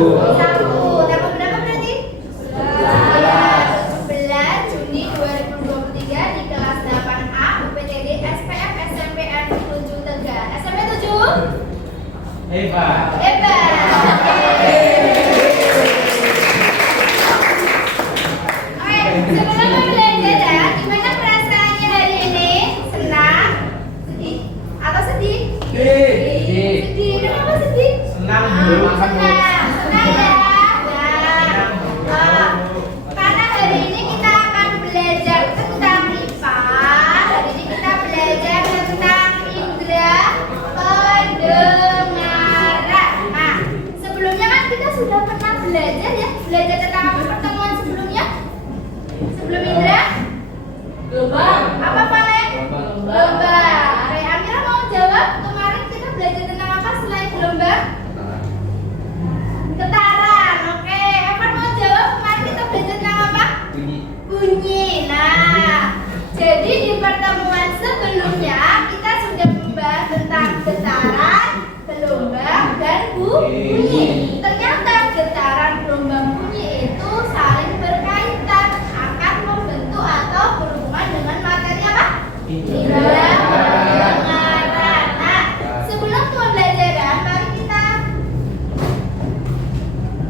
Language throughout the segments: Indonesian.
1. Tanggal berapa berarti? 11 Juni 2023 di kelas 8A UPTD SPF SMPN 7 Tegal. SMP 7? Hebat. Oke, sebelum belajar ya, gimana perasaannya hari ini? Senang? Sedih? Atau sedih? Sedih. Kenapa sedih? Senang. Senang ya. Karena hari ini kita akan belajar tentang IPA. Hari ini kita belajar tentang indera pendengaran. Nah, sebelumnya kan kita sudah pernah belajar ya. Belajar tentang apa pertemuan sebelumnya? Sebelum indera? Gelombang. Apa Valen? Gelombang. Amira mau jawab, kemarin kita belajar tentang apa selain gelombang? Getaran. Oke, Evan mau jawab, kemarin kita belajar tentang apa? Bunyi. Nah, jadi di pertemuan sebelumnya kita sudah membahas tentang getaran, gelombang, dan bunyi. Ternyata getaran, gelombang, bunyi itu saling berkaitan, akan membentuk atau berhubungan dengan materi apa? Indera pendengaran. Nah, sebelum pembelajaran, mari kita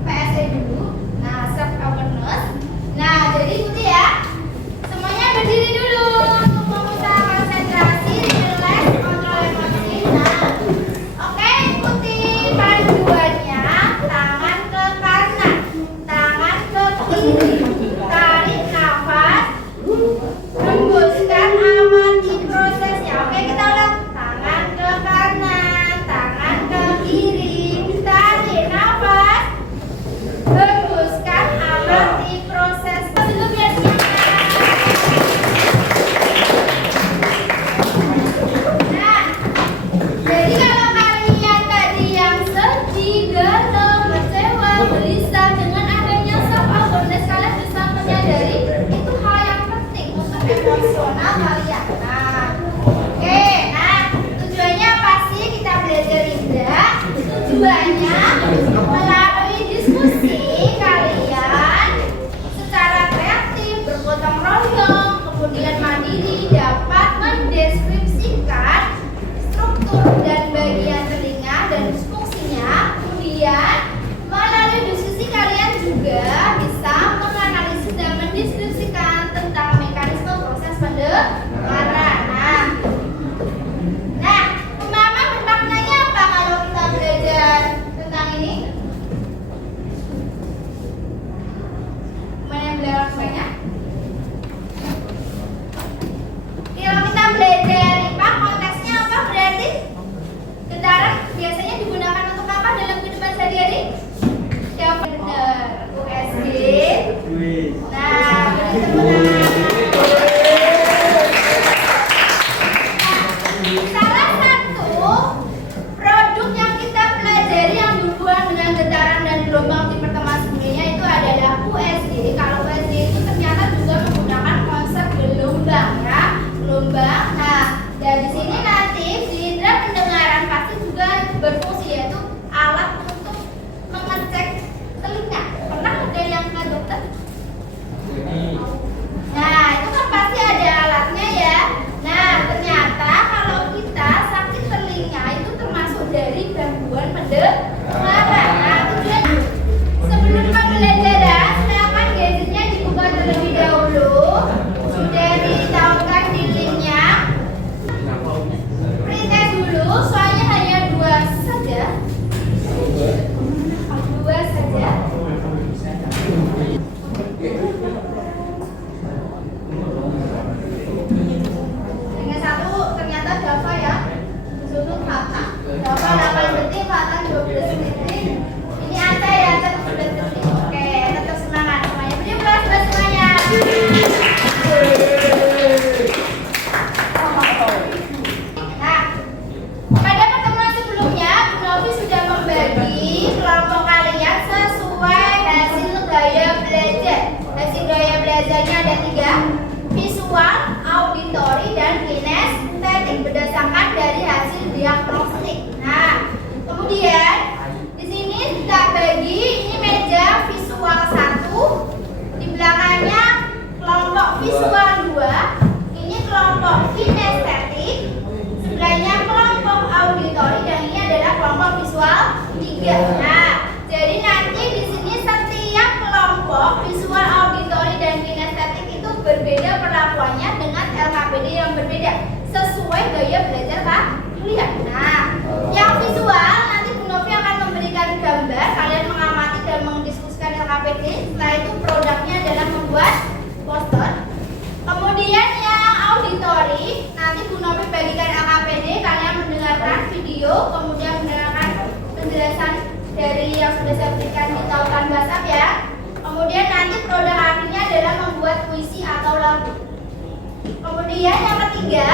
PSE dulu. Nah, self awareness. Nah, jadi ikuti ya. Semuanya berdiri dulu untuk memutar konsentrasi, relax, kontrol emosi. Nah, oke, ikuti panduannya. Tangan ke kanan, tangan ke kiri. Tarik nafas, hembuskan, amati proses gaya belajar kalian. Nah, yang visual nanti Bu Novi akan memberikan gambar, kalian mengamati dan mendiskusikan LKPD. Setelah itu produknya adalah membuat poster. Kemudian yang auditori nanti Bu Novi bagikan LKPD, kalian mendengarkan video, kemudian mendengarkan penjelasan dari yang sudah saya berikan di tautan WhatsApp ya. Kemudian nanti produk akhirnya adalah membuat puisi atau lagu. Kemudian yang ketiga,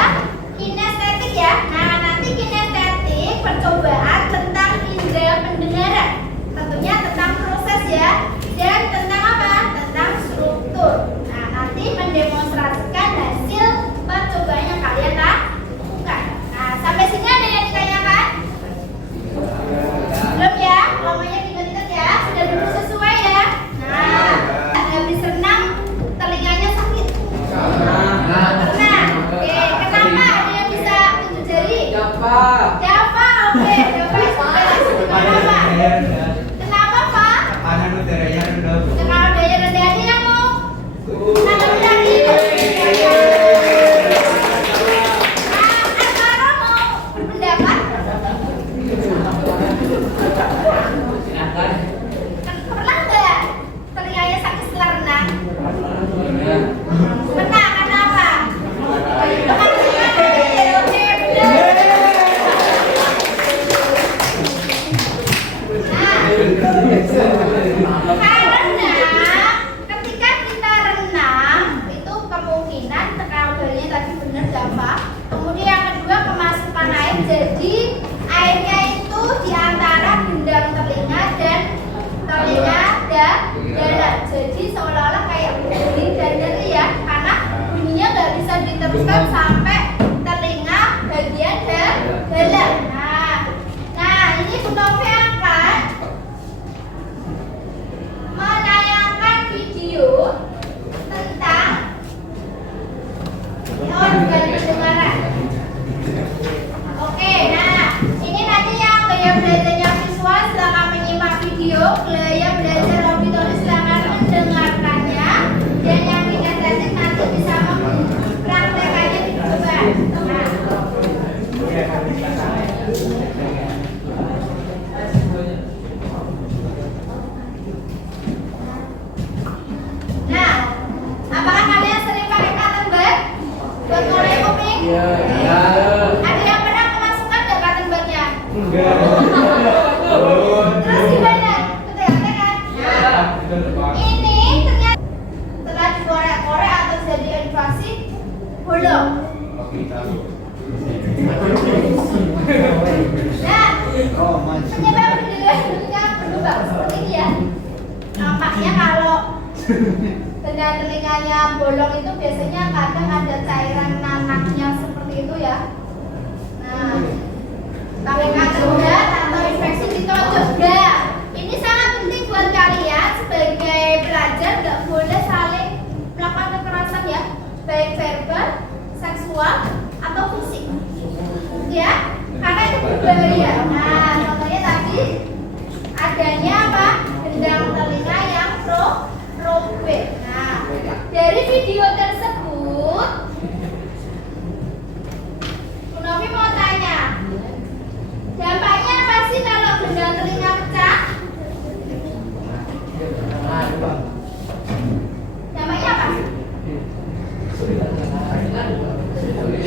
kinestetik ya. Nah, nanti kinestetik percobaan tentang indera pendengaran. Tentunya tentang proses ya. Dan tentang apa? Tentang struktur. Nah, nanti mendemonstrasikan hasil percobaan yang kalian lakukan. Nah, sampai sini ada yang ditanyakan? Belum ya? Ngomongnya diingat-ingat ya. Sudah duduk sesuai ya. Nah, habis renang telinganya sakit. Pernah? Oke, kenapa? Ada yang bisa tunjuk jari? Java, oke. Java sudah kenapa? Kenapa Pak? Karena udaranya rendah. Karena udaranya rendah. Ada yang mau? Nangkep lagi? Alvaro mau berpendapat? Pernah nggak telinganya sakit setelah renang? Pernah, kenapa? Oke, benar. Karena ketika kita renang itu kemungkinan tekanan udaranya tadi benar Java. Kemudian yang kedua kemasukan air, jadi airnya itu di antara gendang telinga dan telinga dalam. Jadi seolah-olah kayak bunyi dan dari ya, karena bunyinya nggak bisa diteruskan sampai telinga bagian dalam. Nah ini Bu Novi akan menayangkan video tentang organ pendengaran. Oke, nah ini nanti yang gaya belajarnya visual silakan menyimak video, gaya belajar auditori silakan mendengarkannya, dan yang kinestetik nanti bisa mempraktekannya di depan. Nah, apakah kalian sering pakai cotton bud buat ngorek kuping? Iya. Ada yang pernah kemasukan nggak cotton budnya? Enggak. Terus gimana? Ketek-ketek kan? Nah, ini ternyata setelah dikorek-korek atau jadi invasi bolong. Nah, penyebab pendengaran berubah seperti ini ya. Nampaknya kalau benda telinganya bolong itu biasanya kadang ada cairan nanaknya seperti itu ya. Nah, pakai kacamata atau infeksi ditonjok. Nah, ini sangat penting buat kalian sebagai pelajar, nggak boleh saling melakukan kekerasan ya, baik verbal, seksual atau fisik, ya, karena itu berbahaya. Nah, contohnya tadi adanya apa? Gendang telinga yang robek. Nah, dari video tersebut, Bu Novi mau tanya, dampaknya apa sih kalau gendang telinga pecah? Dampaknya apa?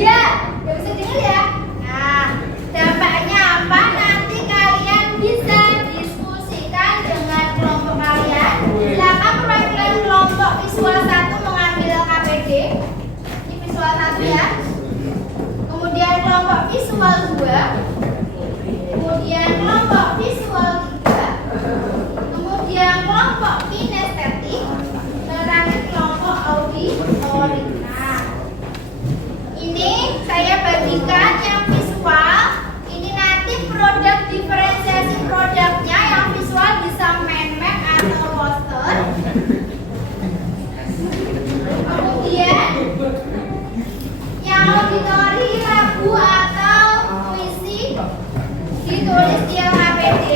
Ya, gak bisa dengar ya. Nah, dampaknya apa? Nanti kalian bisa diskusikan dengan kelompok kalian. Silakan perwakilan kelompok visual 1 mengambil KPD. Ini visual 1 ya. Kemudian kelompok visual 2. Kemudian kelompok visual 3. Kemudian kelompok kinestetik. Terakhir kelompok auditori. Nah, ini saya bagikan yang visual. Ini nanti produk diferensiasi produknya yang visual bisa map atau poster. Kemudian yang auditori lagu atau puisi ditulis di LKPD.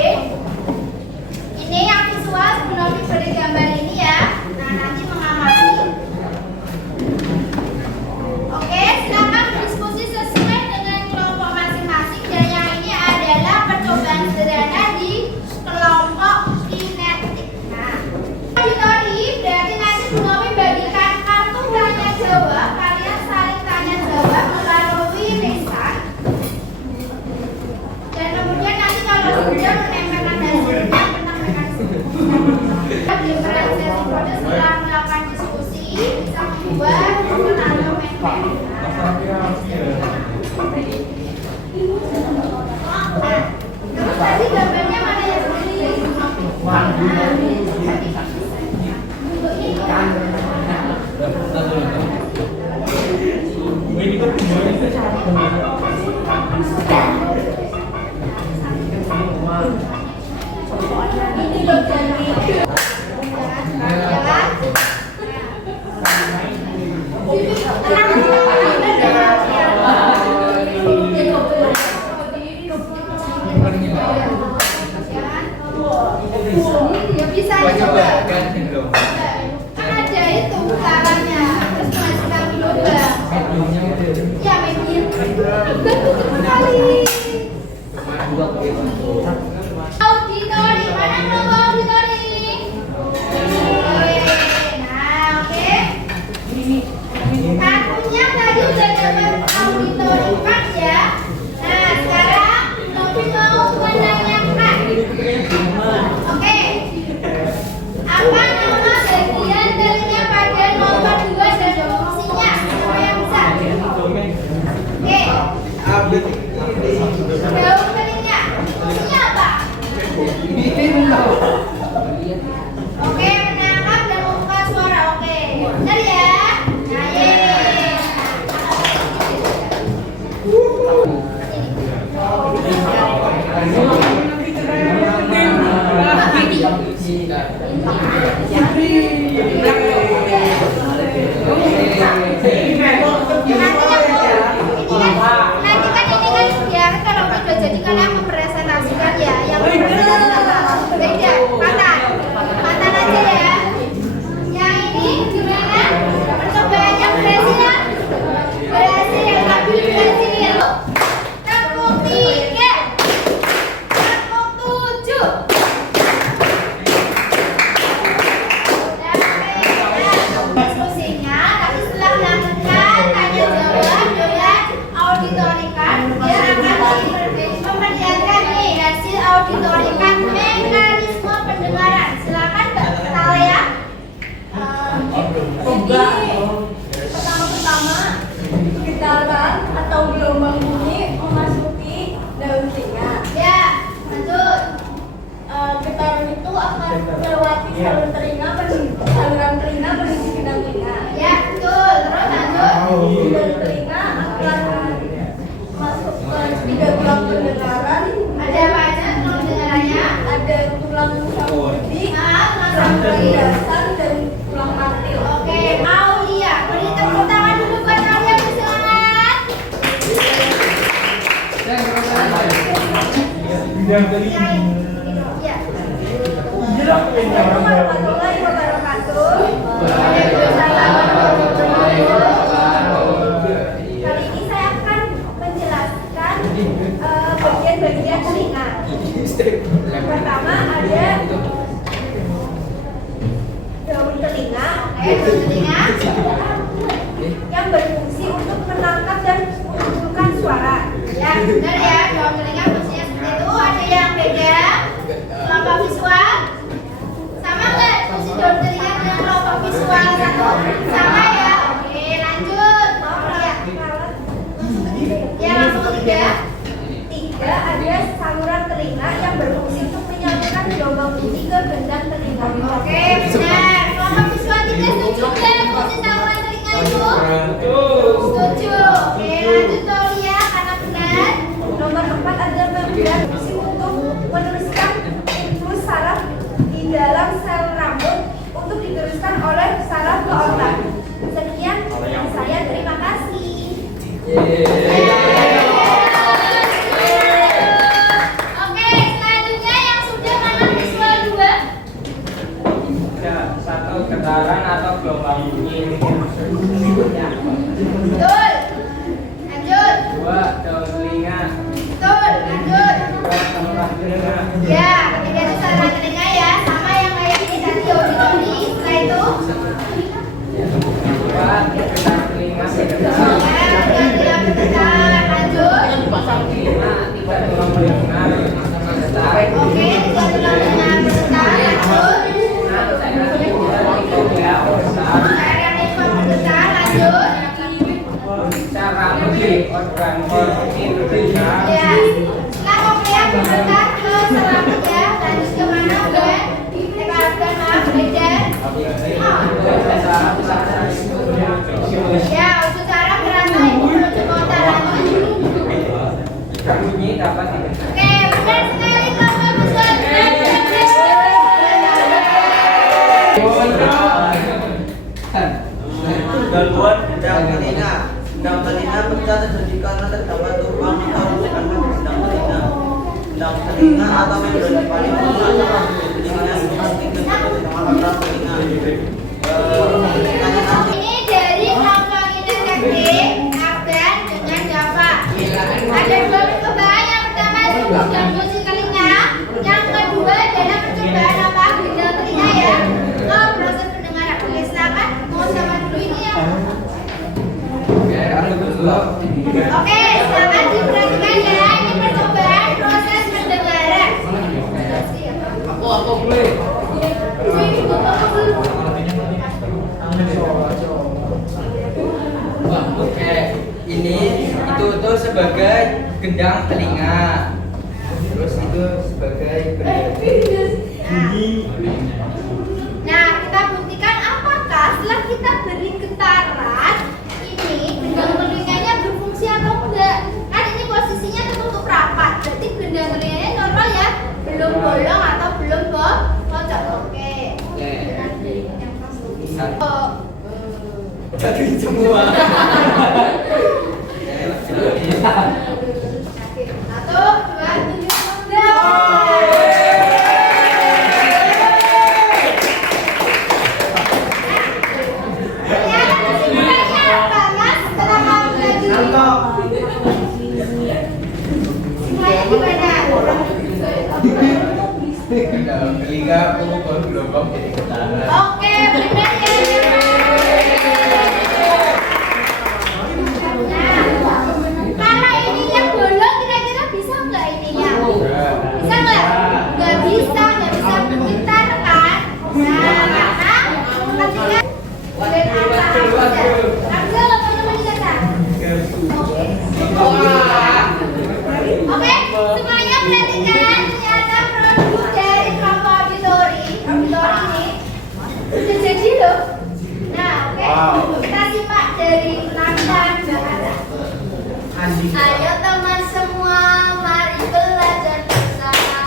Ini yang visual sebelum diberi gambar ini ya. Nah, nanti mengamati. Oke, silakan berdiskusi sesuai dengan Daun telinga fungsinya apa? Oke, menangkap dan membuka suara. Oke, benar ya? Nah, yeay. Jadi kalian mempresentasikan ya yang beda mata aja ya. Yang ini gimana percobaannya, berhasil yang tapi berhasil. Tepuk 3, tepuk 7. Diskusinya tapi setelah melakukan tanya jawab dengan auditorikan dia akan memperlihatkan nih hasil auditorikan mekanisme pendengaran. Silakan Mbak Talia. Pertama-tama getaran atau gelombang bunyi memasuki daun telinga. Ya, lanjut. Getaran itu akan melewati saluran telinga menuju ke dalam telinga. Ya, betul. Terus lanjut. Dari telinga akan masuk ke 3 tulang pendengaran. Ada apa aja tulang pendengarannya? Ada tulang sambudi, Tulang tulang sambudi. dasar, dan tulang matil. Oke, Aulia. Beri tepuk tangan dulu buat Aulia, bersemangat. Ya. Assalamualaikum warahmatullahi wabarakatuh. Kali ini saya akan menjelaskan bagian-bagian telinga. Pertama ada daun telinga Daun telinga. yang berfungsi untuk menangkap dan mengumpulkan suara. Ya, benar ya. Daun telinga fungsinya seperti itu. Ada yang beda? Kelompok visual? Sama nggak? Fungsi daun telinga dengan kelompok visual satu? Sama ya? Oke, lanjut. Ya, langsung ketiga. Tiga, ada saluran telinga yang berfungsi untuk menyalurkan gelombang bunyi ke gendang telinga. Oke, benar. Kelompok visual tiga setuju nggak fungsi saluran telinga itu? Setuju. Oke, lanjut Tolia karena benar. Nomor 4 ada berfungsi untuk meneruskan impuls saraf di dalam sel rambut untuk diteruskan oleh saraf ke otak. Sekian dari saya, terima kasih. Oke, selanjutnya yang sudah mana visual 2? Satu, getaran atau gelombang bunyi. Betul. Lanjut. Dua, daun telinga. Betul. Lanjut. Dua, saluran telinga. Ya, ketiga itu saluran telinga ya, sama yang kayak ini tadi auditori. Setelah itu, Dua, getar telinga. ya, udah bergetar. Lanjut. Lima, tiga tulang pendengar. Getar. Oke, tiga tulang telinga bergetar. Lanjut. Enam, cairan limbah mikrobial besar. Cairan limpa bergetar. Lanjut. Bisa rambut di organ korpsi telinga. Ya, setelah koklea bergetar ke selanjutnya. Lanjut ke mana, Ben? Organ, maaf, beda. Ya, usus saraf berasa ibu menuju kota. Lanjut. Bunyi dapat didengar. Oke, benar sekali kelompok visual. Gangguan gendang telinga. Gendang telinga pecah terjadi karena terdapat lubang atau luka gendang telinga. Gendang telinga atau membran paling telinga telinga. Ini dari kelompok interaktif Ardan dengan Java. Ada dua percobaan. Yang pertama cukup dan fungsi telinga. Yang kedua adalah percobaan apa? Gendang telinga ya. Oh, proses pendengaran. Oke, silakan. Mau sama dulu ini ya. Oke, silakan diperhatikan ya. Ini percobaan proses pendengaran. Aku boleh. Oke, ini itu tuh sebagai gendang telinga. Terus itu sebagai Nah, kita buktikan apakah setelah kita beri getaran ini gendang telinganya berfungsi atau enggak. Kan ini posisinya tertutup rapat, berarti gendang telinganya normal ya, belum bolong atau belum bocor. Oke. Jadi semua. Satu, dua, tiga, Dalam telinga aku gelombang jadi getaran. Oke, benar ya. Nah, kalau ininya bolong, kira-kira bisa nggak ininya? Bisa nggak? Nggak bisa bergetar kan? Nah, karena ketika Ambil teman-teman dikata. Oke, semuanya perhatikan. Ternyata produk dari Promo Auditori ini sudah jadi loh. Nah, oke, kita simak dari penampilan Mbak Ada. Ayo teman semua, mari belajar bersama.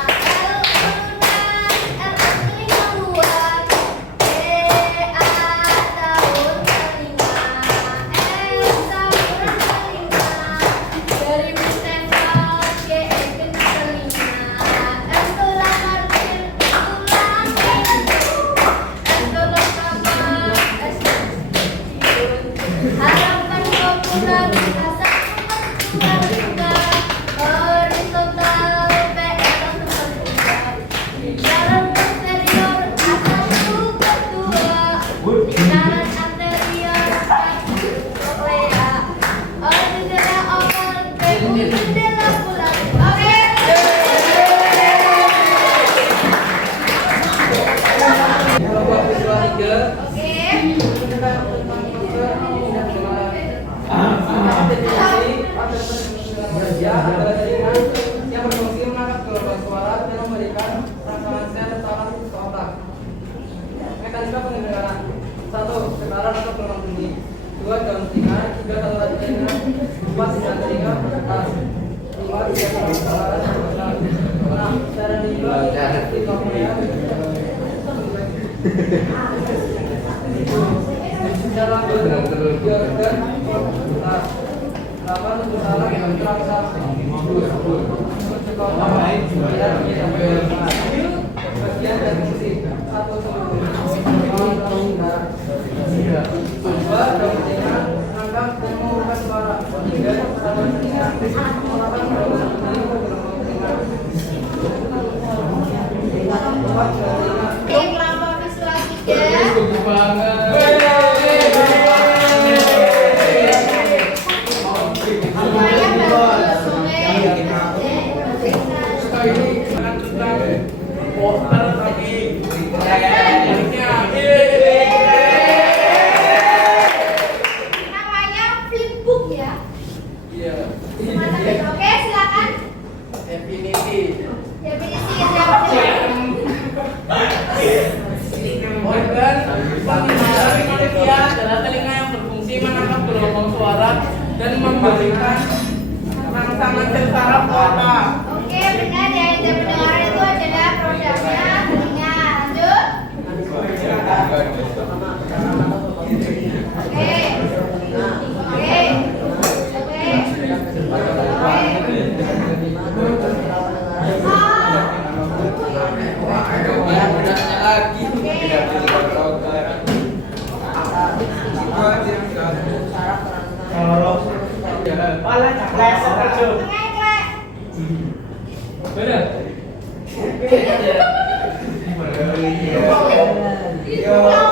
Harapan populer kita sama horizontal PR terbuka. Jalan posterior atas kedua, jalan anterior kaki koklea. Jendela oval, jendela bulat. Oke. Kelompok visual 3. Oke. Yang berfungsi menangkap gelombang suara dan memberikan rangsangan sel saraf ke otak. Mekanisme pendengaran: 1. Getaran atau gelombang bunyi. 2. Dalam telinga. 3. Satu lagi telinga. 4. Sisa telinga atas. 5. Tiga saluran suara. 6. Cara dihimbau di korea. Cara bergerak. 8 untuk salah yang terasa bagian dari musik 1 2 daun telinga angkat dan mengubah suara 3 saluran telinga 8 daun telinga 4 telinga. Oke, kelompok visual 3. Bagus banget. Semuanya bagus. Poster tapi Namanya flipbook ya. iya. Semacam itu. Oke, silakan. Definisi. Definisi siapa dulu? Organ pendengaran manusia adalah telinga yang berfungsi menangkap gelombang suara dan memberikan rangsangan sel saraf ke otak. Oke, benar ya. Indera pendengaran itu adalah produknya telinga. Lanjut. Oke. Oke. Ulang.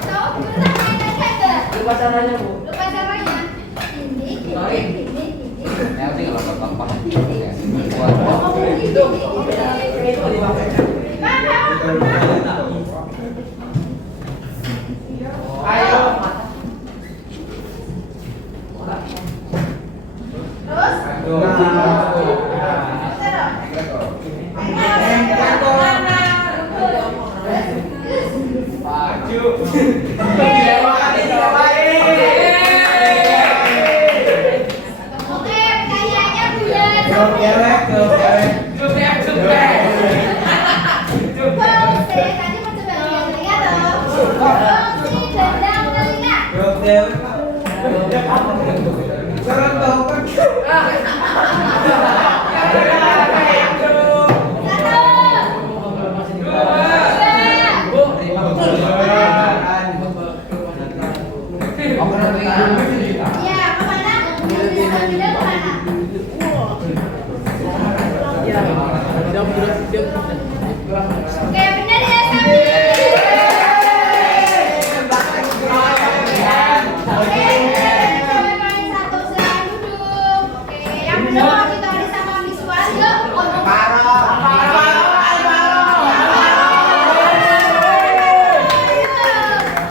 Tahu mainnya enggak? Lupa caranya, Bu. Lupa caranya. Ini. Ayo. Oke, pertanyaannya bulat. Fungsi, tadi percobaan telinga loh. Fungsi gendang telinga. Ya, kemana? Gendang kemana? Oke, benar ya, Sabi. Oke, coba paling satu silakan duduk. Oke, yang belum ditulis sama visual yuk.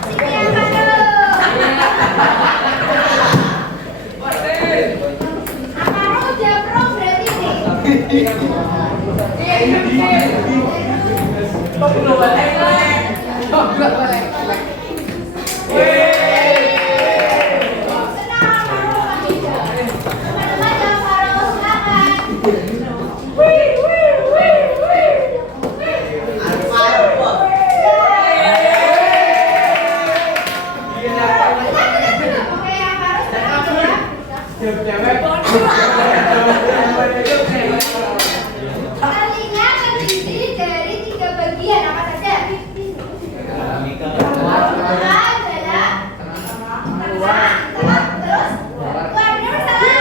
Sini yang baru. Amaro udah pro berarti nih. Senang Amaro lagi. Teman-teman yang Amaro silakan. Oke, yang baru silakan. Telinga terdiri dari 3 bagian, apa saja? Pertama adalah tengah, terus luar, benar salah?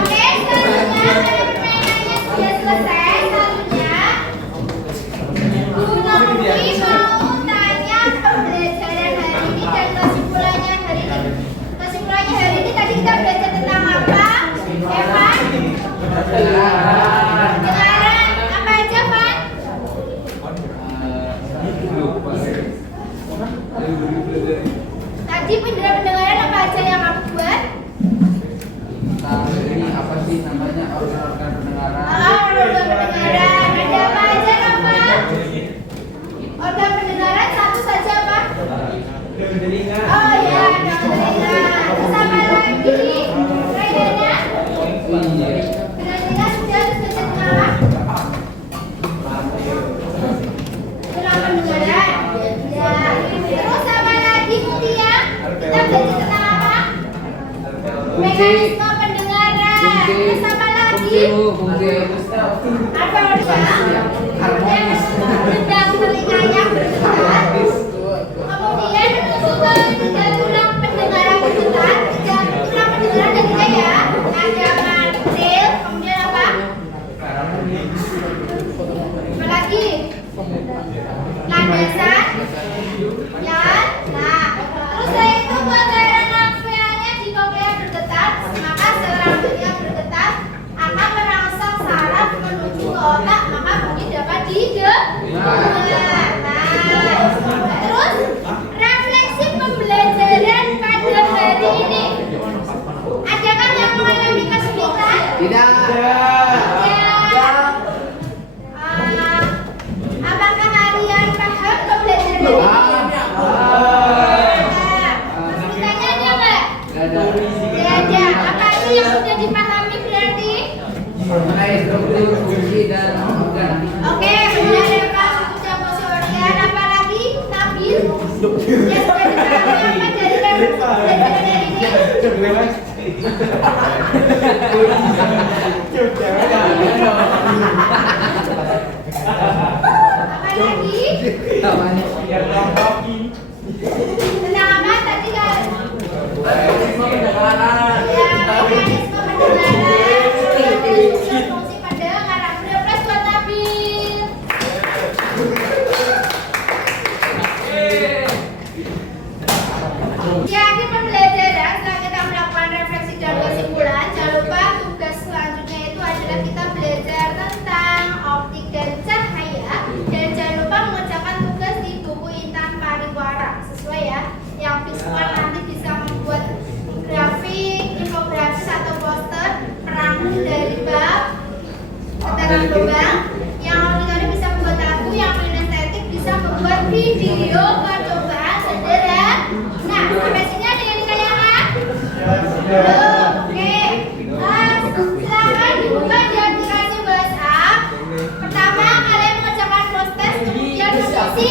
Oke, selanjutnya karena permainannya sudah selesai, selanjutnya Bu Nongki mau tanya pembelajaran hari ini dan kesimpulannya hari ini. Kesimpulannya hari ini tadi kita belajar tentang apa? Evan? Pendengaran, apa aja, Van? Tadi pendengaran apa aja yang kamu buat? Ini apa sih namanya organ-organ pendengaran? Organ pendengaran. Ada apa aja, Nova? Organ pendengaran satu saja, Pak? Oh ya, ada telinga. Terus apa lagi? Raidana? Telinga sudah, terus baca tengah. Tulang pendengaran. Ya. Terus apa lagi, Mutia? Kita belajar tentang apa? Mekanisme pendengaran. Terus apa lagi? Apa organ? Kemudian gendang telinganya bergetar. Kemudian menunjukkan tiga tulang pendengaran bergetar. Tulang pendengaran ada 3 ya. Ada mantel, kemudian apa? Apa lagi? Landasan. Ya. Nah, terus setelah itu buat daerah nafealnya di koklea bergetar, maka sel rambut yang bergetar akan merangsang saraf menuju ke otak, maka bunyi dapat didengar. Nah, terus refleksi pembelajaran pada hari ini. Adakah yang mengalami kesulitan? Tidak. Ya. Apakah kalian paham pembelajaran ini? Kesulitannya ada nggak? Tidak ada. Apa itu yang sudah dipahami berarti? Mengenai struktur, fungsi dan organ. Oke, mengenai apa struktur fungsi organ, apa lagi? Nabil? Yang sudah dipahami apa dari pembelajaran hari ini? Apa lagi? Tentang apa tadi kan? Mekanisme pendengaran. Ya, mekanisme pendengaran, fungsi pendengaran. Udah plus buat Nabil. Di akhir pembelajaran, setelah kita melakukan refleksi dan kesimpulan, jangan lupa tugas selanjutnya itu adalah kita belajar tentang optik dan cahaya. Dan jangan lupa mengerjakan tugas di buku Intan Oke. Silakan dibuka di aplikasi WhatsApp. Pertama kalian mengerjakan post test, kemudian mengisi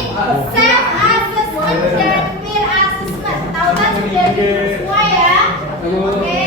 self assessment dan peer assessment. Tahu kan sudah semua ya? Oke.